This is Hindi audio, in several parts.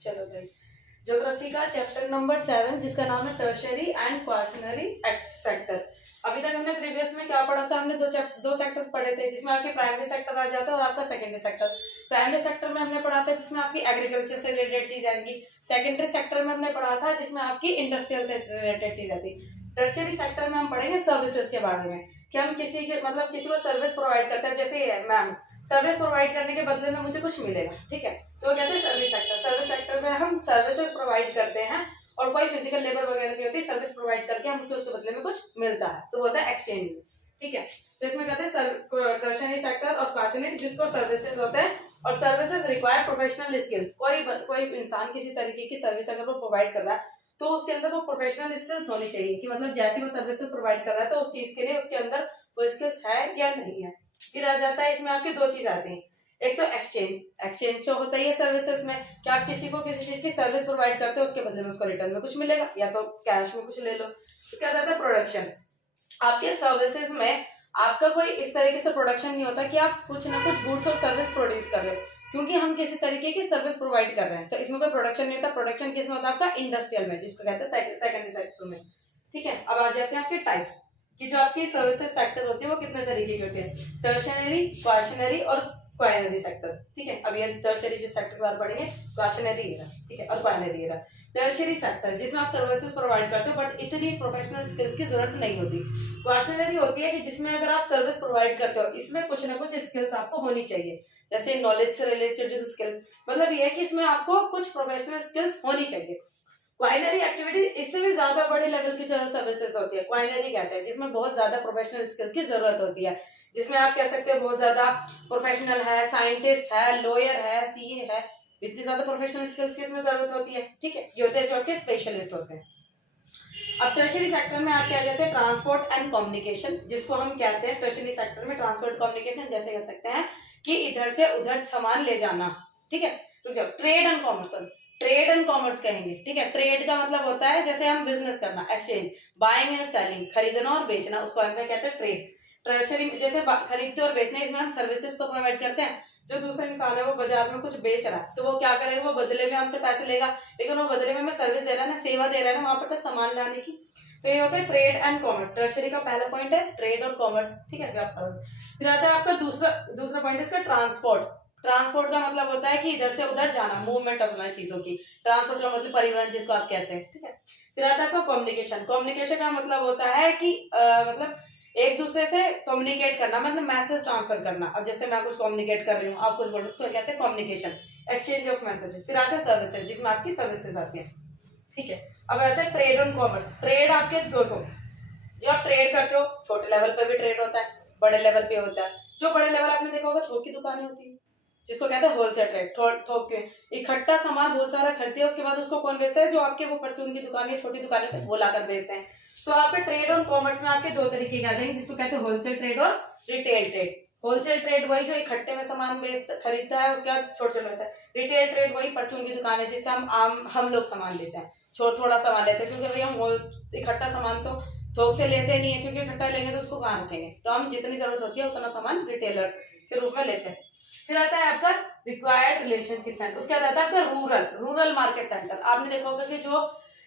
चलो भाई, ज्योग्राफी का चैप्टर नंबर 7 जिसका नाम है टर्शियरी एंड क्वाशनरी सेक्टर। अभी तक हमने प्रीवियस में क्या पढ़ा था, हमने दो सेक्टर्स पढ़े थे जिसमें आपके प्राइमरी सेक्टर आ जाता है और आपका सेकेंडरी सेक्टर। प्राइमरी सेक्टर में हमने पढ़ा था जिसमें आपकी एग्रीकल्चर से रिलेटेड चीज आएंगी। सेकेंडरी सेक्टर में हमने पढ़ा था जिसमें आपकी इंडस्ट्रियल से रिलेटेड चीज आती। टर्शियरी सेक्टर में हम पढ़ेंगे सर्विसेज के बारे में कि हम किसी के मतलब किसी को सर्विस प्रोवाइड करते हैं। जैसे मैम, सर्विस प्रोवाइड करने के बदले में मुझे कुछ मिलेगा, ठीक है, तो वो कहते हैं सर्विस सेक्टर। सर्विस सेक्टर में हम सर्विसेज प्रोवाइड करते हैं और कोई फिजिकल लेबर वगैरह की होती है, सर्विस प्रोवाइड करके हमको उसके बदले में कुछ मिलता है, तो वो होता है एक्सचेंज, ठीक है। तो इसमें कहते हैं टर्शियरी सेक्टर और क्वाशनरी, जिसको सर्विसेज होते हैं और सर्विसेज रिक्वायर प्रोफेशनल स्किल्स। कोई इंसान किसी तरीके की सर्विस अगर वो प्रोवाइड कर रहा है तो उसके अंदर वो प्रोफेशनल स्किल्स होनी चाहिए कि मतलब जैसी वो सर्विसेज प्रोवाइड कर रहा है तो उस चीज के लिए उसके अंदर वो स्किल्स है या नहीं है। फिर आ जाता है इसमें आपकी दो चीज आती हैं, एक तो एक्सचेंज जो होता है सर्विसेज में कि आप किसी को किसी चीज की सर्विस प्रोवाइड करते हो, उसके बदले में उसको रिटर्न में कुछ मिलेगा या तो कैश में कुछ ले लो। उसके बाद आता है प्रोडक्शन। आपके सर्विसेज में आपका कोई इस तरीके से प्रोडक्शन नहीं होता कि आप कुछ ना कुछ गुड्स और सर्विस प्रोड्यूस कर रहे हो, क्योंकि हम किसी तरीके की सर्विस प्रोवाइड कर रहे हैं, तो इसमें कोई प्रोडक्शन नहीं होता। प्रोडक्शन किसमें होता है? आपका इंडस्ट्रियल में, जिसको कहते हैं सेकेंडरी सेक्टर में, ठीक है। अब आ जाते हैं आपके टाइप्स कि जो आपकी सर्विसेज सेक्टर होती है वो कितने तरीके की होती है, टर्शियरी, क्वाशनरी और क्वाइनरी सेक्टर, ठीक है। अब ये टर्शियरी जिस सेक्टर के बारे में पढ़ेंगे, क्वाशनरी एरा, ठीक है, और क्वाइनरी एरा। टर्शियरी सेक्टर जिसमें आप सर्विसेज प्रोवाइड करते हो बट इतनी प्रोफेशनल स्किल्स की जरूरत नहीं होती। क्वाशनरी होती है कि जिसमें अगर आप सर्विस प्रोवाइड करते हो इसमें कुछ ना कुछ स्किल्स आपको होनी चाहिए, जैसे नॉलेज से रिलेटेड स्किल्स, मतलब ये है कि इसमें आपको कुछ प्रोफेशनल स्किल्स होनी चाहिए। क्वाइनरी एक्टिविटी इससे भी ज्यादा बड़े लेवल की जो सर्विसेज होती है क्वाइनरी कहते हैं, जिसमें बहुत ज्यादा प्रोफेशनल स्किल्स की जरूरत होती है, जिसमें आप कह सकते हो बहुत ज्यादा प्रोफेशनल है, साइंटिस्ट है, लॉयर है, सीए है, इतनी ज्यादा प्रोफेशनल स्किल्स की इसमें जरूरत होती है, ठीक है। ये होते हैं जो आपके स्पेशलिस्ट होते हैं। अब टर्शियरी सेक्टर में आप क्या कहते हैं, ट्रांसपोर्ट एंड कम्युनिकेशन, जिसको हम कहते हैं टर्शियरी सेक्टर में ट्रांसपोर्ट कम्युनिकेशन जैसे कह सकते हैं कि इधर से उधर सामान ले जाना, ठीक है। तो जब trade and commerce, trade and commerce कहेंगे, ठीक है। ट्रेड का मतलब होता है जैसे हम बिजनेस करना, एक्सचेंज, बाइंग एंड सेलिंग, खरीदना और बेचना, उसको कहते हैं ट्रेड। टर्शियरी जैसे खरीदते और बेचने, इसमें हम सर्विसेज तो प्रोवाइड करते हैं। जो दूसरा इंसान है वो बाजार में कुछ बेच रहा है तो वो क्या करेगा, वो बदले में हमसे पैसे लेगा, लेकिन वो बदले में हमें सर्विस दे रहा है ना, सेवा दे रहा है ना वहां पर तक सामान लाने की। तो ये होता है ट्रेड एंड कॉमर्स। टर्शियरी का पहला पॉइंट है ट्रेड और कॉमर्स, ठीक है। फिर आता है आपका दूसरा पॉइंट इसका ट्रांसपोर्ट। ट्रांसपोर्ट का मतलब होता है कि इधर से उधर जाना, मूवमेंट ऑफ चीजों की। ट्रांसपोर्ट का मतलब परिवहन जिसको आप कहते हैं, ठीक है। फिर आता है आपका कम्युनिकेशन। कम्युनिकेशन का मतलब होता है कि मतलब एक दूसरे से कम्युनिकेट करना, मतलब मैसेज ट्रांसफर करना। अब जैसे मैं कुछ कम्युनिकेट कर रही हूँ, आप कुछ बोल रहे हो, उसको कहते हैं कम्युनिकेशन, एक्सचेंज ऑफ मैसेजेस। फिर आते हैं सर्विसेज जिसमें आपकी सर्विसेज आती है, ठीक है। अब आता है ट्रेड और कॉमर्स। ट्रेड आपके दो जो आप ट्रेड करते हो, छोटे लेवल पे भी ट्रेड होता है, बड़े लेवल पे होता है। जो बड़े लेवल आपने देखा होगा थोक की दुकानें होती है, जिसको कहते हैं होलसेल ट्रेड। थोक के इकट्ठा सामान बहुत सारा खरीदते हैं, उसके बाद उसको कौन बेचता है, जो आपके वो परचून की दुकानें, छोटी दुकानें होती है, वो लाकर बेचते हैं। तो आपके ट्रेड और कॉमर्स में आपके दो तरीके के आ जाएंगे, जिसको कहते हैं होलसेल ट्रेड और रिटेल ट्रेड। होलसेल ट्रेड वही जो इकट्ठे में सामान खरीदता है, उसके बाद छोटे छोटे होता है। रिटेल ट्रेड वही परचून की दुकान है जिससे हम लोग सामान लेते हैं, थोड़ा सामान लेते हैं, क्योंकि भैया हम इकट्ठा सामान तो थोक से लेते नहीं है, क्योंकि इकट्ठा लेंगे तो उसको कहाँ रखेंगे, तो हम जितनी जरूरत होती है उतना सामान रिटेलर के रूप में लेते हैं। फिर आता है आपका रिक्वायर्ड रिलेशनशिप सेंटर। उसके बाद आता है आपका रूरल मार्केट सेंटर। आपने देखा होगा कि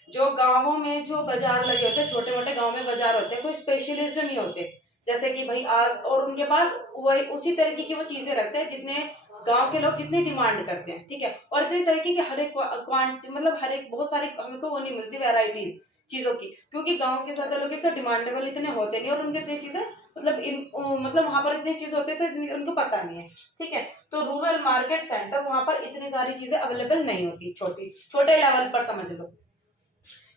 जो गांवों में जो बाजार लगे होते हैं, छोटे मोटे गांव में बाजार होते हैं, कोई स्पेशलिस्ट नहीं होते, जैसे कि भाई आज, और उनके पास वही उसी तरीके की वो चीजें रखते हैं जितने गांव के लोग जितनी डिमांड करते हैं, ठीक है। और इतनी तरीके की हर एक क्वांटिटी, मतलब हर एक बहुत सारी हमको वो नहीं मिलती वैरायटीज चीजों की, क्योंकि गांव के ज्यादा लोग तो डिमांडेबल इतने होते नहीं और उनके इतनी चीजें मतलब वहां पर इतनी चीजें होती है तो उनको पता नहीं है, ठीक है। तो रूरल मार्केट सेंटर, वहां पर इतनी सारी चीजें अवेलेबल नहीं होती, छोटे लेवल पर समझ लो।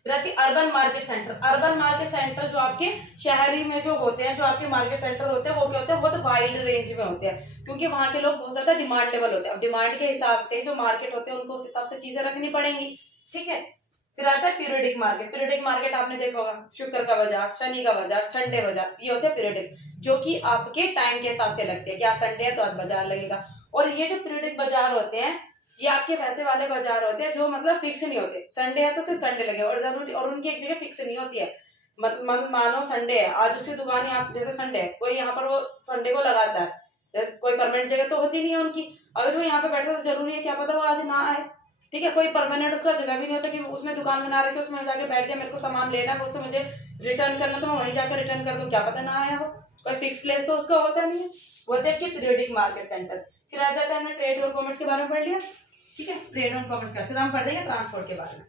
रहती urban market centre. Urban market centre जो आपके शहरी में जो होते हैं, जो आपके मार्केट सेंटर होते हैं, वो क्या होते हैं, बहुत वाइड रेंज में होते हैं, क्योंकि वहां के लोग बहुत ज्यादा डिमांडेबल होते हैं। अब डिमांड के हिसाब से जो मार्केट होते हैं उनको उस हिसाब से चीजें रखनी पड़ेंगी, ठीक है। फिर आता है पीरियडिक मार्केट। पीरियडिक मार्केट आपने देखा होगा, शुक्र का बाजार, शनि का बाजार, संडे बाजार, ये होते हैं पीरियडिक, जो कि आपके टाइम के हिसाब से लगते हैं कि आज संडे है तो आज बाजार लगेगा। और ये जो पीरियडिक बाजार होते हैं ये आपके वैसे वाले बाजार होते हैं जो मतलब फिक्स नहीं होते, संडे है तो सिर्फ संडे लगे, और जरूरी, और उनकी एक जगह फिक्स नहीं होती है। मतलब मानो संडे है, आज उसकी दुकान है, आप जैसे संडे है, कोई यहाँ पर वो संडे को लगाता है, कोई परमानेंट जगह तो होती नहीं है उनकी। अगर वो यहाँ पे बैठा तो जरूरी है क्या पता वो आज ना आए, ठीक है, कोई परमानेंट उसका जगह भी नहीं होता कि उसने दुकान बना रखी है, उसमें जाके बैठ के मेरे को सामान लेना है, उससे मुझे रिटर्न करना, तो मैं वहीं जाकर रिटर्न कर दूँ, क्या पता ना आया हो। कोई फिक्स प्लेस तो उसका होता नहीं है। वो होते हैं आपके पीरियोडिक मार्केट सेंटर। फिर आ जाता है, हमने ट्रेड और कॉमर्स के बारे में पढ़ लिया, ठीक है, ट्रेड और कॉमर्स का। फिर हम पढ़ देंगे ट्रांसपोर्ट के बारे में।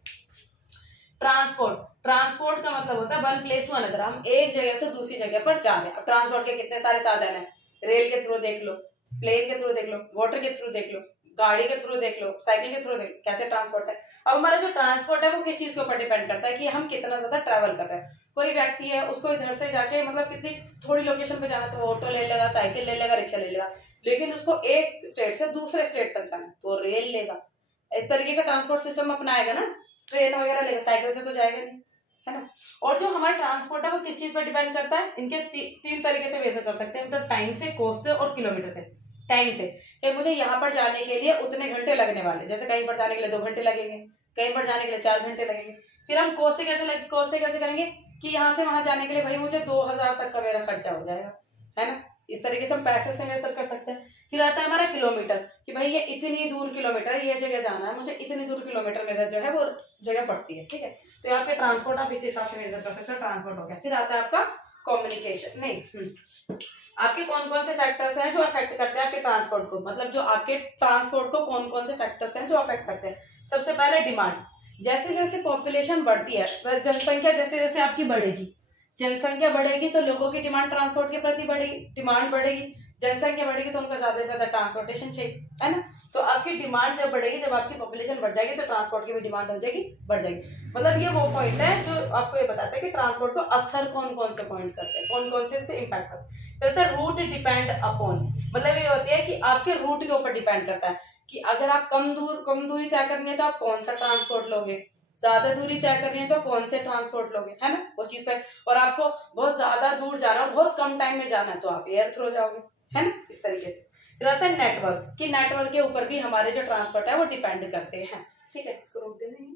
ट्रांसपोर्ट का मतलब होता है वन प्लेस टू अनदर, हम एक जगह से दूसरी जगह पर जा रहे हैं। अब ट्रांसपोर्ट के कितने सारे साधन है, रेल के थ्रू देख लो, प्लेन के थ्रू देख लो, वाटर के थ्रू देख लो, गाड़ी के थ्रू देख लो, साइकिल के थ्रू देख लो, कैसे ट्रांसपोर्ट है। अब हमारा जो ट्रांसपोर्ट है वो किस चीज के ऊपर डिपेंड करता है कि हम कितना ज्यादा ट्रैवल कर रहे हैं। कोई व्यक्ति है, उसको इधर से जाके मतलब कितनी थोड़ी लोकेशन पे जाना, तो ऑटो ले लेगा, साइकिल ले लेगा, रिक्शा ले लेगा। लेकिन उसको एक स्टेट से दूसरे स्टेट तक जाना तो रेल लेगा। इस तरीके का ट्रांसपोर्ट सिस्टम अपनाएगा ना, ट्रेन वगैरह लेगा, साइकिल से तो जाएगा नहीं, है ना। और जो हमारा ट्रांसपोर्ट है वो किस चीज पर डिपेंड करता है, इनके तीन तरीके से मेजर कर सकते हैं, मतलब टाइम से, कॉस्ट से और किलोमीटर से। टाइम से कि मुझे यहाँ पर जाने के लिए उतने घंटे लगने वाले, जैसे कहीं पर जाने के लिए 2 घंटे लगेंगे, कहीं पर जाने के लिए 4 घंटे लगेंगे। फिर हम कॉस्ट से कैसे करेंगे कि यहाँ से वहां जाने के लिए भाई मुझे 2000 तक का मेरा खर्चा हो जाएगा, है ना। इस तरीके से हम पैसे से मेजर कर सकते हैं। फिर आता है हमारा किलोमीटर कि भाई ये इतनी दूर किलोमीटर, ये जगह जाना है मुझे, इतनी दूर किलोमीटर मेरा जो है वो जगह पड़ती है, ठीक है। तो यहाँ पे ट्रांसपोर्ट आप इस हिसाब से मेजर कर सकते हो, ट्रांसपोर्ट हो गया। फिर आता है आपका कम्युनिकेशन, नहीं आपके कौन कौन से फैक्टर्स हैं जो अफेक्ट करते हैं आपके ट्रांसपोर्ट को, मतलब जो आपके ट्रांसपोर्ट को कौन कौन से फैक्टर्स हैं जो अफेक्ट करते हैं। सबसे पहले डिमांड, जैसे जैसे पॉपुलेशन बढ़ती है, जनसंख्या जैसे जैसे आपकी बढ़ेगी, जनसंख्या बढ़ेगी तो लोगों की डिमांड ट्रांसपोर्ट के प्रति बढ़ेगी, डिमांड बढ़ेगी, जनसंख्या बढ़ेगी तो उनको ज्यादा से ज्यादा ट्रांसपोर्टेशन चाहिए, है ना। तो आपकी डिमांड जब बढ़ेगी, जब आपकी पॉपुलेशन बढ़ जाएगी तो ट्रांसपोर्ट की भी डिमांड हो जाएगी, बढ़ जाएगी। मतलब ये वो पॉइंट है जो आपको ये बताता है कि ट्रांसपोर्ट को असर कौन कौन से पॉइंट करते हैं, कौन कौन से इम्पैक्ट करते हैं। रूट डिपेंड अपॉन, मतलब ये होती है कि आपके रूट के ऊपर डिपेंड करता है कि अगर आप कम दूरी तय करनी है तो आप कौन सा ट्रांसपोर्ट लोगे, ज्यादा दूरी तय करनी है तो कौन से ट्रांसपोर्ट लोगे, है ना, वो चीज पे। और आपको बहुत ज्यादा दूर जाना और बहुत कम टाइम में जाना है तो आप एयर थ्रू जाओगे, है ना, इस तरीके से। फिर आता है नेटवर्क, कि नेटवर्क के ऊपर भी हमारे जो ट्रांसपोर्ट है वो डिपेंड करते हैं, ठीक है। इसको रोक देना है,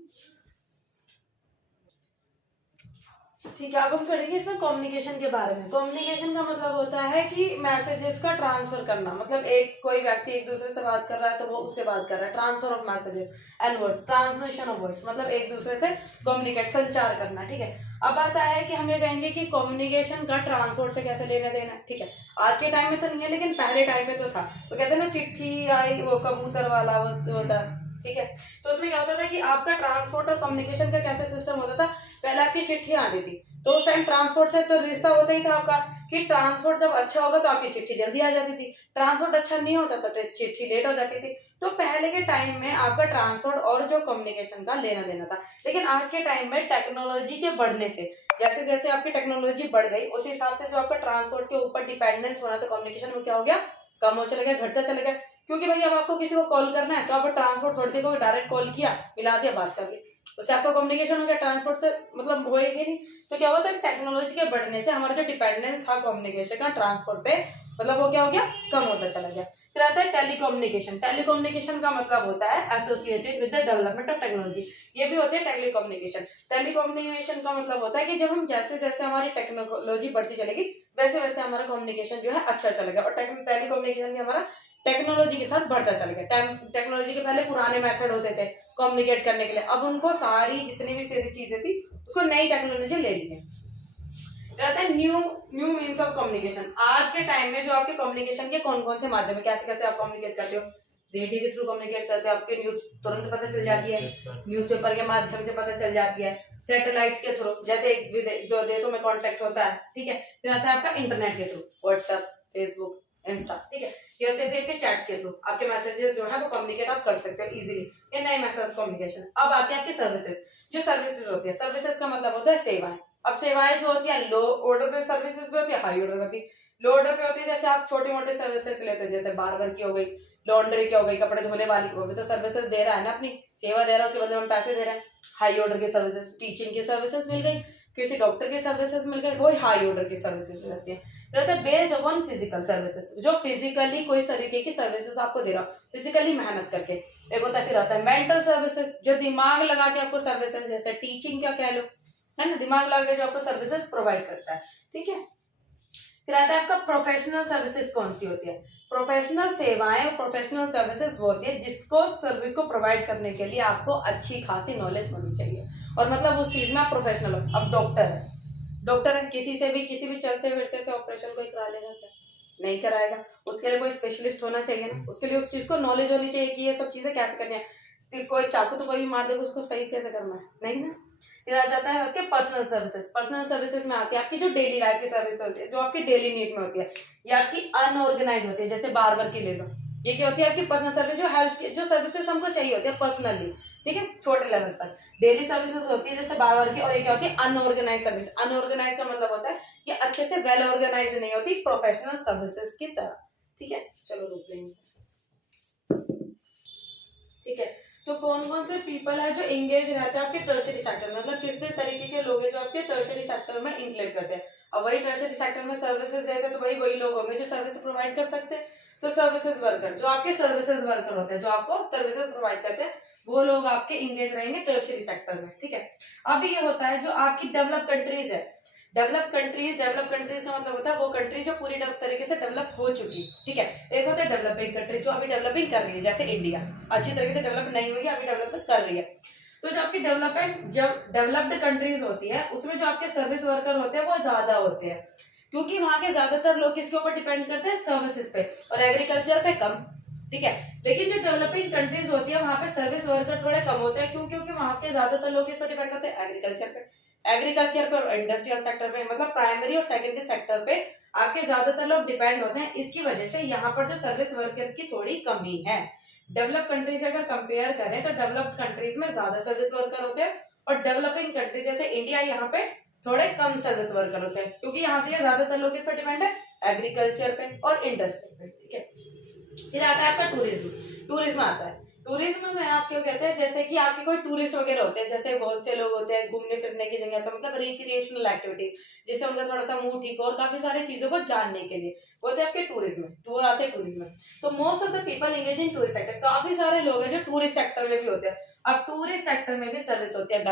ठीक है। अब हम करेंगे इसमें कम्युनिकेशन के बारे में। कम्युनिकेशन का मतलब होता है कि मैसेजेस का ट्रांसफर करना, मतलब एक कोई व्यक्ति एक दूसरे से बात कर रहा है तो वो उससे बात कर रहा है, transfer of messages and words, transmission of words, मतलब एक दूसरे से कम्युनिकेट, संचार करना, ठीक है। अब आता है कि हम ये कहेंगे कि कम्युनिकेशन का ट्रांसपोर्ट से कैसे लेना देना, ठीक है। आज के टाइम में तो नहीं है, लेकिन पहले टाइम में तो था। तो कहते हैं ना, चिट्ठी आई वो कबूतर वाला वो होता, ठीक है। तो उसमें क्या होता था कि आपका ट्रांसपोर्ट और कम्युनिकेशन का कैसे सिस्टम होता था, पहले आपकी चिट्ठी आती थी तो उस टाइम ट्रांसपोर्ट से तो रिश्ता होता ही था आपका कि ट्रांसपोर्ट जब अच्छा होगा तो आपकी चिट्ठी जल्दी आ जाती थी, ट्रांसपोर्ट अच्छा नहीं होता तो चिट्ठी लेट हो जाती थी। तो पहले के टाइम में आपका ट्रांसपोर्ट और जो कम्युनिकेशन का लेना देना था। लेकिन आज के टाइम में टेक्नोलॉजी के बढ़ने से, जैसे जैसे आपकी टेक्नोलॉजी बढ़ गई उस हिसाब से जो आपका ट्रांसपोर्ट के ऊपर डिपेंडेंस होना तो कम्युनिकेशन में क्या हो गया, कम हो चला गया, घटता चला गया। क्योंकि भाई अब आपको किसी को कॉल करना है तो आप ट्रांसपोर्ट थोड़ी देर डायरेक्ट कॉल किया, मिला दिया, बात कर ली, उससे आपका कम्युनिकेशन हो गया, ट्रांसपोर्ट से मतलब होएगी नहीं। तो क्या होता है, टेक्नोलॉजी के बढ़ने से हमारा जो डिपेंडेंस था कम्युनिकेशन का ट्रांसपोर्ट पे, मतलब वो क्या हो गया, कम होता चला गया। फिर आता है टेलीकम्युनिकेशन। टेलीकम्युनिकेशन का मतलब होता है associated with the development of technology, ये भी होते हैं टेलीकम्युनिकेशन। टेलीकम्युनिकेशन का मतलब होता है कि जब हम जैसे जैसे हमारी टेक्नोलॉजी बढ़ती चलेगी वैसे वैसे हमारा कम्युनिकेशन जो है अच्छा चलेगा। और टेलीकम्युनिकेशन भी हमारा टेक्नोलॉजी के साथ बढ़ता चला गया। टेक्नोलॉजी के पहले पुराने मेथड होते थे कम्युनिकेट करने के लिए, अब उनको सारी जितनी भी सारी चीजें थी उसको नई टेक्नोलॉजी ले ली है। रहता है न्यू मीन्स ऑफ कम्युनिकेशन। आज के टाइम में जो आपके कम्युनिकेशन के कौन कौन से माध्यम है, कैसे कैसे आप कम्युनिकेट करते हो, रेडियो के थ्रू कम्युनिकेट करते हो, आपके न्यूज तुरंत पता चल जाती है, न्यूज़पेपर के माध्यम से पता चल जाती है, सैटेलाइट्स के थ्रू जैसे जो देशों में कॉन्टेक्ट होता है, ठीक है। फिर आता है आपका इंटरनेट के थ्रू, व्हाट्सएप, फेसबुक, इंस्टा, ठीक है। ये होते हैं आपके चैट्स के थ्रू, आपके मैसेजेस जो है वो कम्युनिकेट आप कर सकते हो इजीली, ये नए मेथड ऑफ कम्युनिकेशन। अब आती है आपकी सर्विसेज। जो सर्विसेज होती है, सर्विसेज का मतलब होता है सेवाएं। अब सेवाएं जो होती है लो ऑर्डर पे सर्विसेज भी होती है, हाई ऑर्डर पे भी। लो ऑर्डर पे होती है जैसे आप छोटी मोटी सर्विसेज लेते हो, जैसे बार्बर की हो गई, लॉन्ड्री की हो गई, कपड़े धोने वाली की हो गई, तो सर्विसेज दे रहा है ना, अपनी सेवा दे रहा है, उसके बदले में पैसे दे रहे हैं। हाई ऑर्डर की सर्विसेज, टीचिंग की सर्विसेज मिल गई, किसी डॉक्टर की सर्विसेज मिल गई, वो हाई ऑर्डर की सर्विसेज रहती है। रहता है बेस्ड अपॉन फिजिकल सर्विसेज, जो फिजिकली कोई तरीके की सर्विसेज आपको दे रहा हो, फिजिकली मेहनत करके। एक होता है, फिर आता है मेंटल सर्विसेज, जो दिमाग लगा के आपको सर्विसेज, जैसे टीचिंग का कह लो, है ना, दिमाग लगा के जो आपको सर्विसेज प्रोवाइड करता है, ठीक है। फिर आता है आपका प्रोफेशनल सर्विसेज कौन सी होती है। प्रोफेशनल सेवाएं और प्रोफेशनल सर्विसेज वो होती है जिसको सर्विस को प्रोवाइड करने के लिए आपको अच्छी खासी नॉलेज होनी चाहिए और मतलब उस चीज में आप प्रोफेशनल हो। अब डॉक्टर है किसी से भी किसी भी चलते फिरते से ऑपरेशन कोई करा लेगा क्या? नहीं कराएगा। उसके लिए कोई स्पेशलिस्ट होना चाहिए ना, उसके लिए उस चीज को नॉलेज होनी चाहिए कि ये सब चीजें कैसे करनी है। कोई चाकू तो कोई भी मार देगा, उसको सही कैसे करना है, नहीं ना। फिर आ जाता है आपके पर्सनल सर्विसेज। पर्सनल सर्विसेज में आती है आपकी जो डेली लाइफ की सर्विस होती है, जो आपकी डेली नीड में होती है, ये आपकी अनऑर्गेनाइज होती है। जैसे बार्बर की ले लो, ये क्या होती है आपकी पर्सनल सर्विस, जो हेल्थ की जो सर्विसेज हमको चाहिए होती है पर्सनली, ठीक है, छोटे लेवल पर। डेली सर्विसेज होती है जैसे बार्बर की, और ये क्या होती है अनऑर्गेनाइज सर्विस। अनऑर्गेनाइज का मतलब होता है ये अच्छे से वेल ऑर्गेनाइज नहीं होती प्रोफेशनल सर्विसेज की तरह, ठीक है। चलो रुक लेंगे, ठीक है। तो कौन कौन से पीपल है जो एंगेज रहते हैं आपके टर्शियरी सेक्टर में, मतलब किस तरीके के लोग हैं जो आपके टर्शियरी सेक्टर में इंक्लूड करते हैं। अब वही टर्शियरी सेक्टर में सर्विसेज देते हैं तो वही लोग होंगे जो सर्विस प्रोवाइड कर सकते हैं। तो सर्विसेज वर्कर, जो आपके सर्विसेज वर्कर होते हैं, जो आपको सर्विसेज प्रोवाइड करते हैं, वो लोग आपके इंगेज रहेंगे टर्शियरी सेक्टर में, ठीक है। अब ये होता है जो आपकी डेवलप कंट्रीज है। डेवलप कंट्रीज का मतलब होता है वो कंट्री जो पूरी तरीके से डेवलप हो चुकी है, ठीक है। एक होता है डेवलपिंग कंट्री जो अभी डेवलपिंग कर रही है, जैसे इंडिया अच्छी तरीके से डेवलप नहीं हुई, अभी डेवलप कर रही है। तो जो आपकी डेवलप्ड कंट्रीज होती है उसमें जो आपके सर्विस वर्कर होते हैं वो ज्यादा होते हैं, क्योंकि वहां के ज्यादातर लोग किसके ऊपर डिपेंड करते हैं, सर्विसेज पे और एग्रीकल्चर पे कम, ठीक है। लेकिन जो डेवलपिंग कंट्रीज होती है वहां पे सर्विस वर्कर थोड़े कम होते हैं, क्योंकि वहां के ज्यादातर लोग किस पर डिपेंड करते हैं, एग्रीकल्चर पर और इंडस्ट्रियल सेक्टर पे, मतलब प्राइमरी और सेकेंडरी सेक्टर पे आपके ज्यादातर लोग डिपेंड होते हैं। इसकी वजह से यहाँ पर जो सर्विस वर्कर की थोड़ी कमी है। डेवलप कंट्रीज अगर कंपेयर करें तो डेवलप्ड कंट्रीज में ज्यादा सर्विस वर्कर होते हैं और डेवलपिंग कंट्रीज जैसे इंडिया यहाँ पे थोड़े कम सर्विस वर्कर होते हैं, क्योंकि यहाँ से ज्यादातर लोग किस पर डिपेंड है, एग्रीकल्चर पे और इंडस्ट्री पे, ठीक है। फिर आता है आपका टूरिज्म आता है। टूरिज्म में आप क्यों कहते हैं, जैसे कि आपके कोई टूरिस्ट वगैरह होते हैं, जैसे बहुत से लोग होते हैं घूमने फिरने की जगह पे, मतलब रिक्रिएशनल एक्टिविटी, जिससे उनका थोड़ा सा मूड ठीक हो और काफी सारी चीजों को जानने के लिए होते हैं आपके टूरिज्म, टूर आते हैं टूरिज्म में। तो most of the people engage in tourist sector, काफी सारे लोग हैं जो टूरिस्ट सेक्टर में भी होते हैं। अब टूरिस्ट सेक्टर में भी सर्विस होती है,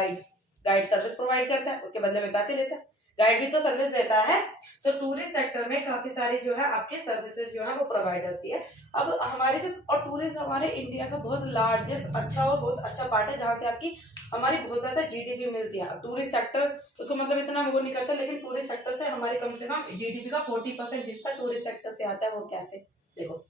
गाइड सर्विस प्रोवाइड करता है, उसके बदले में पैसे लेता है, गाइड भी तो सर्विस देता है। तो टूरिस्ट सेक्टर में काफी सारी जो है आपके सर्विसेज जो है वो प्रोवाइड होती है। अब हमारे जो और टूरिज्म हमारे इंडिया का बहुत लार्जेस्ट अच्छा और बहुत अच्छा पार्ट है, जहाँ से आपकी हमारी बहुत ज्यादा जीडीपी मिलती है। टूरिस्ट सेक्टर उसको मतलब इतना वो नहीं करता, लेकिन टूरिस्ट सेक्टर से हमारे कम से कम जीडीपी का 40% हिस्सा टूरिस्ट सेक्टर से आता है। वो कैसे, देखो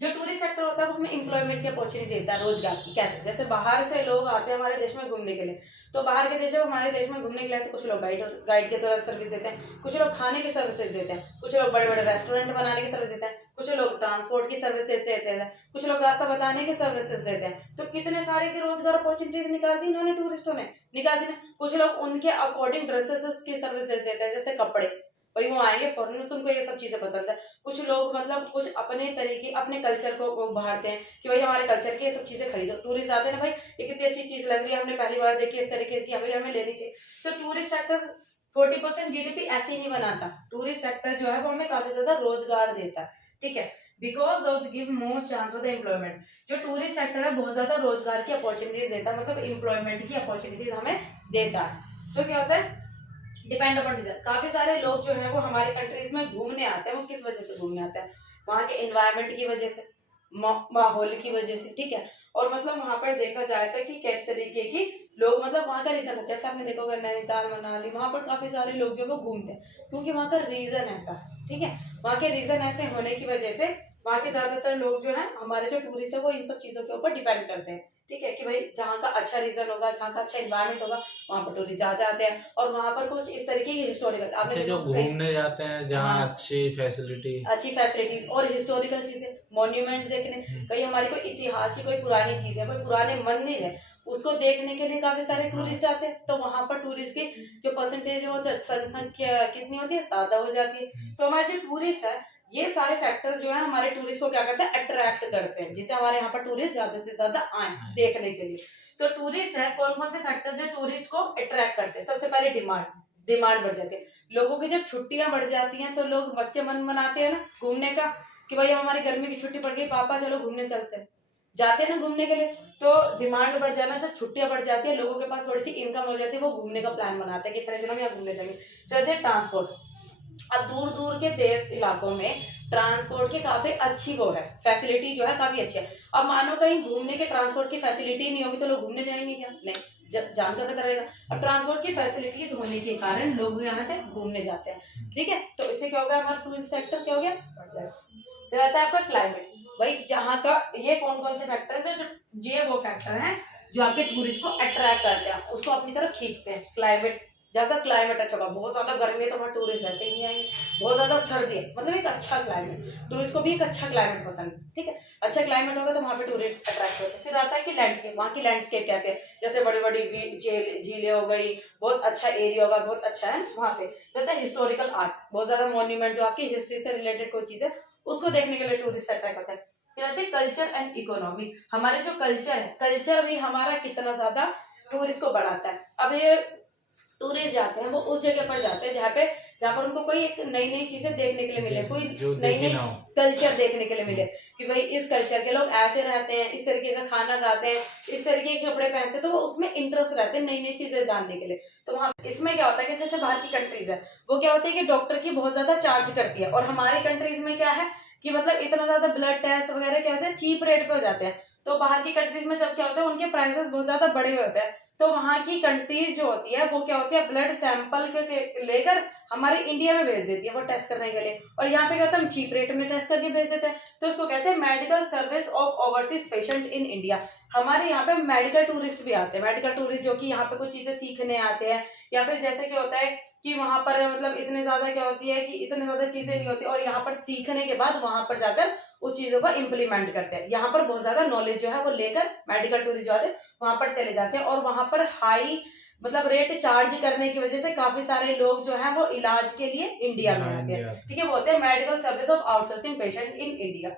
जो टूरिस्ट सेक्टर होता है वो हमें एम्प्लॉयमेंट की अपॉर्चुनिटी देता है, रोजगार की। कैसे, जैसे बाहर से लोग आते हैं हमारे देश में घूमने के लिए, तो बाहर के देश में हमारे देश में घूमने के लिए तो कुछ लोग गाइड के तौर सर्विस देते हैं, कुछ लोग खाने की सर्विसेज देते हैं, कुछ लोग बड़े बड़े रेस्टोरेंट बनाने की सर्विस देते हैं, कुछ लोग ट्रांसपोर्ट की सर्विस देते हैं, कुछ लोग रास्ता बताने की सर्विसेज देते हैं। तो कितने सारे की रोजगार अपॉर्चुनिटीज निकाल दी इन्होंने, टूरिस्टों ने निकाल दी। कुछ लोग उनके अकॉर्डिंग ड्रेसेस की सर्विस देते हैं, जैसे कपड़े, भाई वो आएंगे फॉरेनर्स, उनको ये सब चीजें पसंद है। कुछ लोग मतलब कुछ अपने तरीके अपने कल्चर को उभारते हैं कि भाई हमारे कल्चर की ये सब चीजें खरीदो। टूरिस्ट आते हैं ना, भाई ये कितनी अच्छी चीज लग रही है, हमने पहली बार देखी इस तरीके की, भाई हमें लेनी चाहिए। तो टूरिस्ट सेक्टर 40% जीडीपी ऐसे ही नहीं बनाता। टूरिस्ट सेक्टर जो है वो हमें काफी ज्यादा रोजगार देता है, ठीक है, because of give more chance of the employment. जो टूरिस्ट सेक्टर है बहुत ज्यादा रोजगार की अपॉर्चुनिटीज देता है, मतलब एम्प्लॉयमेंट की अपॉर्चुनिटीज हमें देता है। तो क्या होता है, डिपेंड अपॉन रीजन। काफी सारे लोग जो है वो हमारे कंट्रीज में घूमने आते हैं। वो किस वजह से घूमने आते हैं, वहाँ के एनवायरनमेंट की वजह से, माहौल की वजह से, ठीक है। और मतलब वहाँ पर देखा जाए तो कि किस तरीके की लोग, मतलब वहाँ का रीजन है, जैसे आपने देखा होगा नैनीताल मनाली, वहाँ पर काफी सारे लोग जो वो घूमते हैं, क्योंकि वहाँ का रीजन ऐसा है, ठीक है। वहाँ के रीजन ऐसे होने की वजह से वहाँ के ज्यादातर लोग जो है हमारे जो टूरिस्ट है वो इन सब चीजों के ऊपर डिपेंड करते हैं, ठीक है, कि भाई जहाँ का अच्छा रीजन होगा, जहाँ का अच्छा एनवायरनमेंट होगा, वहाँ पर टूरिस्ट ज्यादा आते हैं। और वहाँ पर कुछ इस तरीके की हिस्टोरिकल, आपने जो घूमने जाते हैं जहाँ हाँ, अच्छी फैसिलिटीज और हिस्टोरिकल चीजें, मॉन्यूमेंट्स देखने, कहीं हमारी कोई इतिहास की कोई पुरानी चीज है, कोई पुराने मंदिर है, उसको देखने के लिए काफी सारे टूरिस्ट आते हैं। तो वहां पर टूरिस्ट की जो परसेंटेज है वो संख्या कितनी होती है, ज्यादा हो जाती है। तो हमारे जो टूरिस्ट है, ये सारे फैक्टर्स जो है हमारे टूरिस्ट को क्या करते हैं, अट्रैक्ट करते हैं, जिससे हमारे यहाँ पर टूरिस्ट ज्यादा से ज्यादा आए देखने के लिए। तो टूरिस्ट है, कौन कौन से फैक्टर्स है टूरिस्ट को अट्रैक्ट करते हैं। सबसे पहले डिमांड बढ़ जाती है। लोगों की जब छुट्टियां बढ़ जाती हैं तो लोग, बच्चे मन मनाते हैं ना घूमने का, कि भाई हमारी गर्मी की छुट्टी पड़ गई, पापा चलो घूमने चलते हैं, जाते हैं ना घूमने के लिए। तो डिमांड बढ़ जाना, जब छुट्टियां बढ़ जाती है, लोगों के पास थोड़ी सी इनकम हो जाती है, वो घूमने का प्लान बनाते हैं कि इतने दिनों में यहाँ घूमने जाएंगे। चलते ट्रांसपोर्ट, अब दूर दूर के इलाकों में ट्रांसपोर्ट की काफी अच्छी वो है, फैसिलिटी जो है काफी अच्छी है। अब मानो कहीं घूमने के ट्रांसपोर्ट की फैसिलिटी नहीं होगी तो लोग घूमने जाएंगे क्या? नहीं, जान का खतरा रहेगा। अब ट्रांसपोर्ट की फैसिलिटीज होने के कारण लोग यहाँ से घूमने जाते हैं, ठीक है। तो इससे क्या होगा, हमारा टूरिस्ट सेक्टर क्या हो गया, बढ़ जाएगा। फिर आता है आपका क्लाइमेट, भाई जहाँ का ये कौन कौन से फैक्टर्स है, जो ये वो फैक्टर हैं जो आपके टूरिस्ट को अट्रैक्ट करते हैं, उसको अपनी तरफ खींचते हैं। क्लाइमेट, जहाँ का क्लाइमेट अच्छा होगा, बहुत ज्यादा गर्मी है तो वहाँ टूरिस्ट वैसे ही नहीं आएंगे, बहुत ज्यादा सर्दी है मतलब एक अच्छा क्लाइमेट, टूरिस्ट को भी एक अच्छा क्लाइमेट पसंद है, ठीक है। अच्छा क्लाइमेट होगा तो वहाँ पे टूरिस्ट अट्रैक्ट होते हैं। फिर आता है कि लैंडस्केप, वहाँ की लैंडस्केप कैसे है, जैसे बड़ी बड़ी झीलें हो गई, बहुत अच्छा एरिया होगा, बहुत अच्छा है वहाँ पे। रहता है हिस्टोरिकल आर्ट, बहुत ज्यादा मॉन्यूमेंट जो आपकी हिस्ट्री से रिलेटेड कोई चीज है उसको देखने के लिए टूरिस्ट अट्रैक्ट होता है। फिर आते हैं कल्चर एंड इकोनॉमी, हमारे जो कल्चर है, कल्चर भी हमारा कितना ज्यादा टूरिस्ट को बढ़ाता है। अब ये टूरिस्ट जाते हैं वो उस जगह पर जाते हैं जहाँ पर उनको कोई एक नई नई चीजें देखने के लिए मिले, कोई नई नई कल्चर देखने के लिए मिले कि भाई इस कल्चर के लोग ऐसे रहते हैं, इस तरीके का खाना खाते हैं, इस तरीके के कपड़े पहनते हैं, तो वो उसमें इंटरेस्ट रहते हैं नई नई चीजें जानने के लिए। तो वहाँ इसमें क्या होता है कि जैसे बाहर की कंट्रीज है वो क्या होता है कि डॉक्टर की बहुत ज्यादा चार्ज करती है, और हमारी कंट्रीज में क्या है कि मतलब इतना ज्यादा ब्लड टेस्ट वगैरह क्या होता है चीप रेट पे हो जाते हैं। तो बाहर की कंट्रीज में जब क्या होता है उनके प्राइसेस बहुत ज्यादा बढ़े हुए होते हैं, तो वहाँ की कंट्रीज जो होती है वो क्या होती है ब्लड सैंपल के लेकर हमारे इंडिया में भेज देती है वो टेस्ट करने के लिए, और यहाँ पे क्या होता है हम चीप रेट में टेस्ट करके भेज देते हैं। तो उसको कहते हैं medical service of overseas patient in India. हमारे यहाँ पे मेडिकल टूरिस्ट भी आते हैं, मेडिकल टूरिस्ट जो कि यहाँ पे कुछ चीजें सीखने आते हैं, या फिर जैसे क्या होता है कि वहां पर मतलब इतने ज्यादा क्या होती है कि इतने ज्यादा चीजें नहीं होती, और यहाँ पर सीखने के बाद वहां पर जाकर उस चीजों को इम्प्लीमेंट करते हैं। यहाँ पर बहुत ज्यादा नॉलेज जो है वो लेकर मेडिकल टूरिस्ट जो आते हैं वहां पर चले जाते हैं, और वहां पर हाई मतलब रेट चार्ज करने की वजह से काफी सारे लोग जो है वो इलाज के लिए इंडिया में आते हैं, ठीक है। वो होते हैं medical service of outsourcing patient in India.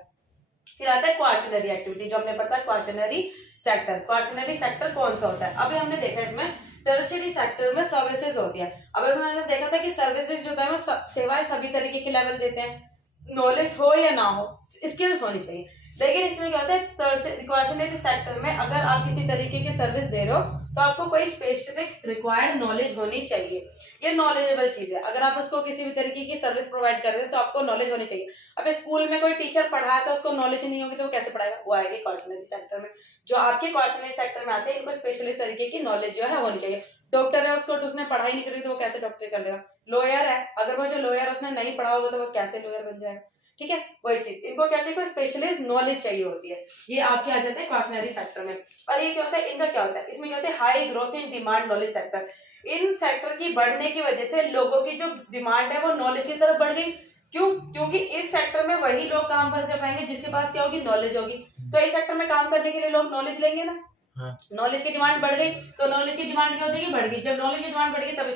फिर आता है क्वाशनरी एक्टिविटी, जो हमने पढ़ा क्वाशनरी सेक्टर। क्वाशनरी सेक्टर कौन सा होता है, अभी हमने देखा इसमें टर्शियरी सेक्टर में सर्विसेज होती है। अब हमने देखा था कि सर्विसेज जो है वो सेवाएं सभी तरीके के लेवल देते हैं, नॉलेज हो या ना हो, स्किल्स होनी चाहिए। लेकिन इसमें क्या होता है क्वाशनरी सेक्टर में अगर आप किसी तरीके की सर्विस दे रहे हो तो आपको कोई स्पेसिफिक रिक्वायर्ड नॉलेज होनी चाहिए, ये नॉलेजेबल चीज है। अगर आप उसको किसी भी तरीके की सर्विस प्रोवाइड कर रहे हो तो आपको नॉलेज होनी चाहिए। अब स्कूल में कोई टीचर पढ़ाया तो उसको नॉलेज नहीं होगी तो वो कैसे पढ़ाएगा, वो आएगी क्वाशनरी सेक्टर में। जो आपके क्वाशनरी सेक्टर में आते हैं इनको स्पेशलिस्ट तरीके की नॉलेज जो है होनी चाहिए। डॉक्टर है उसको उसने पढ़ाई नहीं करी तो वो कैसे डॉक्टरी कर लेगा। लॉयर है, अगर वो जो लॉयर उसने नहीं पढ़ा होगा तो वो कैसे लॉयर बन जाएगा, ठीक है। वही चीज इनको क्या चाहिए, कोई स्पेशलिस्ट नॉलेज चाहिए होती है, ये आपके आ जाते हैं क्वाशनरी सेक्टर में। और ये क्या होता है, इनका क्या होता है, इसमें क्या होता है high growth in demand knowledge sector. In sector की बढ़ने की वजह से लोगों की जो डिमांड है वो नॉलेज की तरफ बढ़ गई। क्यों, क्योंकि इस सेक्टर में वही लोग काम कर पाएंगे जिसके पास क्या होगी, नॉलेज होगी। तो इस सेक्टर में काम करने के लिए लोग नॉलेज लेंगे ना, नॉलेज की डिमांड बढ़ गई तो नॉलेज की डिमांड क्या हो जाएगी, बढ़ गई। जब नॉलेज की डिमांड बढ़ेगी तब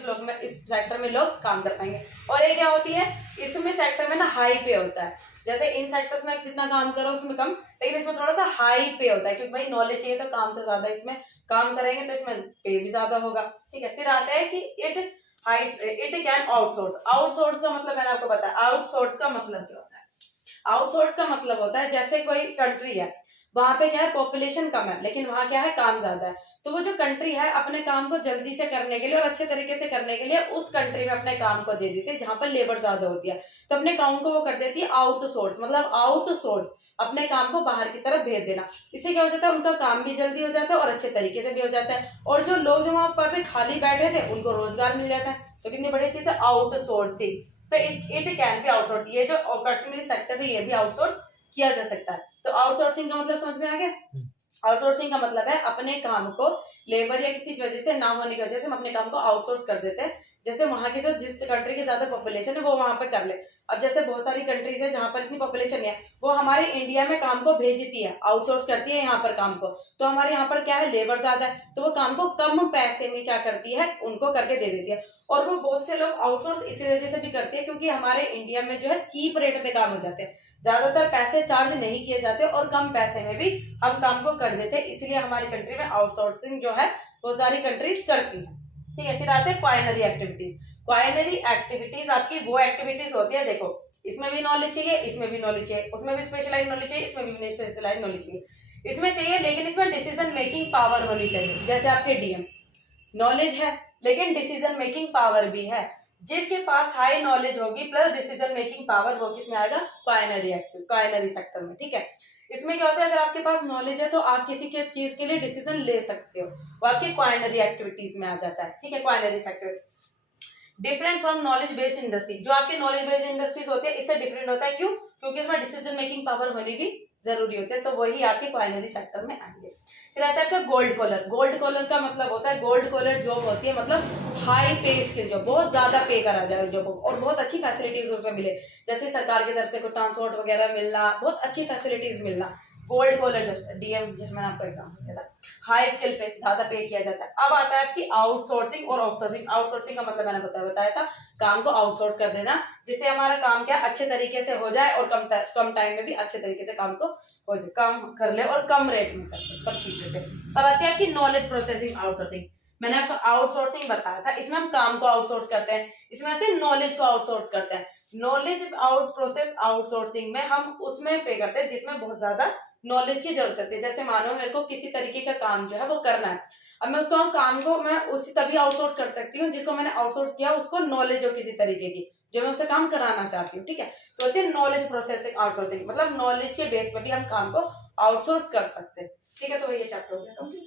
इस सेक्टर में लोग काम कर पाएंगे। और ये क्या होती है, इसमें सेक्टर में ना हाई पे होता है, जैसे इन सेक्टर्स में जितना काम करो उसमें कम, लेकिन इसमें थोड़ा सा हाई पे होता है क्योंकि भाई नॉलेज चाहिए तो काम तो ज्यादा, इसमें काम करेंगे तो इसमें पे भी ज्यादा होगा, ठीक है। फिर आता है कि इट कैन आउटसोर्स। आउटसोर्स का मतलब मैंने आपको बताया, आउटसोर्स का मतलब क्या होता है। आउटसोर्स का मतलब होता है जैसे कोई कंट्री है वहां पे क्या है पॉपुलेशन कम है लेकिन वहां क्या है काम ज्यादा है, तो वो जो कंट्री है अपने काम को जल्दी से करने के लिए और अच्छे तरीके से करने के लिए उस कंट्री में अपने काम को दे देती है जहां पर लेबर ज्यादा होती है, तो अपने काम को वो कर देती है आउटसोर्स, मतलब आउटसोर्स अपने काम को बाहर की तरफ भेज देना। इससे क्या हो जाता है, उनका काम भी जल्दी हो जाता है और अच्छे तरीके से भी हो जाता है, और जो लोग जो वहां पर खाली बैठे थे उनको रोजगार मिल जाता है। तो कितनी बढ़िया चीज है आउटसोर्सिंग। तो इट कैन बी आउटसोर्स, ये जो कश्मीरी सेक्टर है ये भी आउटसोर्स किया जा सकता है। तो आउटसोर्सिंग का मतलब समझ में आ गया। आउटसोर्सिंग का मतलब है अपने काम को लेबर या किसी वजह से ना होने की वजह से हम अपने काम को आउटसोर्स कर देते हैं, जैसे वहां की जो जिस कंट्री की ज्यादा पॉपुलेशन है वो वहां पे कर ले। अब जैसे बहुत सारी कंट्रीज है जहां पर इतनी पॉपुलेशन है वो हमारे इंडिया में काम को भेजती है, आउटसोर्स करती है यहाँ पर काम को, तो हमारे यहाँ पर क्या है लेबर ज्यादा है तो वो काम को कम पैसे में क्या करती है उनको करके दे देती है। और वो बहुत से लोग आउटसोर्स इसी वजह से भी करते हैं क्योंकि हमारे इंडिया में जो है चीप रेट पे काम हो जाते हैं, ज्यादातर पैसे चार्ज नहीं किए जाते और कम पैसे में भी हम काम को कर देते हैं, इसलिए हमारी कंट्री में आउटसोर्सिंग जो है वो सारी कंट्रीज करती है, ठीक है। फिर आते हैं क्वाइनरी एक्टिविटीज। क्वाइनरी एक्टिविटीज आपकी वो एक्टिविटीज होती है, देखो इसमें भी नॉलेज चाहिए, इसमें भी नॉलेज चाहिए, उसमें भी स्पेशलाइज नॉलेज चाहिए, इसमें भी स्पेशलाइज नॉलेज चाहिए, इसमें चाहिए लेकिन इसमें डिसीजन मेकिंग पावर होनी चाहिए। जैसे आपके डीएम नॉलेज है लेकिन डिसीजन मेकिंग पावर भी है, जिसके पास हाई नॉलेज होगी प्लस डिसीजन मेकिंग पावर, वो किसमें आएगा, क्वाइनरी सेक्टर में। ठीक है, इसमें क्या होता है, अगर आपके पास नॉलेज है तो आप किसी के चीज के लिए डिसीजन ले सकते हो, वो आपके क्वाइनरी एक्टिविटीज में आ जाता है। ठीक है, quinary sector different from knowledge based industry, जो आपके नॉलेज बेस्ड इंडस्ट्रीज होते हैं इससे डिफरेंट होता है। क्यों? क्योंकि इसमें डिसीजन मेकिंग पावर होनी भी जरूरी होती है, तो वही आपके क्वाइनरी सेक्टर में आएंगे। फिर आता है आपका गोल्ड कॉलर। गोल्ड कॉलर का मतलब होता है, गोल्ड कॉलर जॉब होती है मतलब हाई पे स्किल जॉब, बहुत ज्यादा पे करा जाए जॉब और बहुत अच्छी फैसिलिटीज उसमें मिले, जैसे सरकार की तरफ से कोई ट्रांसपोर्ट वगैरह मिलना, बहुत अच्छी फैसिलिटीज मिलना। गोल्ड कॉलर जॉब, डीएम जिसमें मैंने आपको एग्जाम्पल दिया था, हाई स्किल पे ज्यादा पे किया जाता है। अब आता है आपकी आउटसोर्सिंग और आउटसोर्सिंग। आउटसोर्सिंग का मतलब मैंने बताया था, काम को आउटसोर्स कर देना, जिससे हमारा काम क्या अच्छे तरीके से हो जाए और कम टाइम में भी अच्छे तरीके से काम को हो जाए, काम कर ले और कम रेट में कर ले, कम चीज रेट पे। अब आती है आपकी नॉलेज प्रोसेसिंग आउटसोर्सिंग। मैंने आपको आउटसोर्सिंग बताया था, इसमें हम काम को आउटसोर्स करते हैं, इसमें आते हैं नॉलेज को आउटसोर्स करते हैं। नॉलेज आउट प्रोसेस आउटसोर्सिंग में हम उसमें पे करते हैं जिसमें बहुत ज्यादा नॉलेज की जरूरत होती है। जैसे मानो मेरे को किसी तरीके का काम जो है वो करना है, अब मैं उसको काम को मैं उसी तभी आउटसोर्स कर सकती हूँ जिसको मैंने आउटसोर्स किया उसको नॉलेज हो किसी तरीके की, जो मैं उससे काम कराना चाहती हूँ। ठीक है, तो होती है नॉलेज प्रोसेसिंग आउटसोर्सिंग, मतलब नॉलेज के बेस पर भी हम काम को आउटसोर्स कर सकते हैं। ठीक है, तो ये चैप्टर हो गया।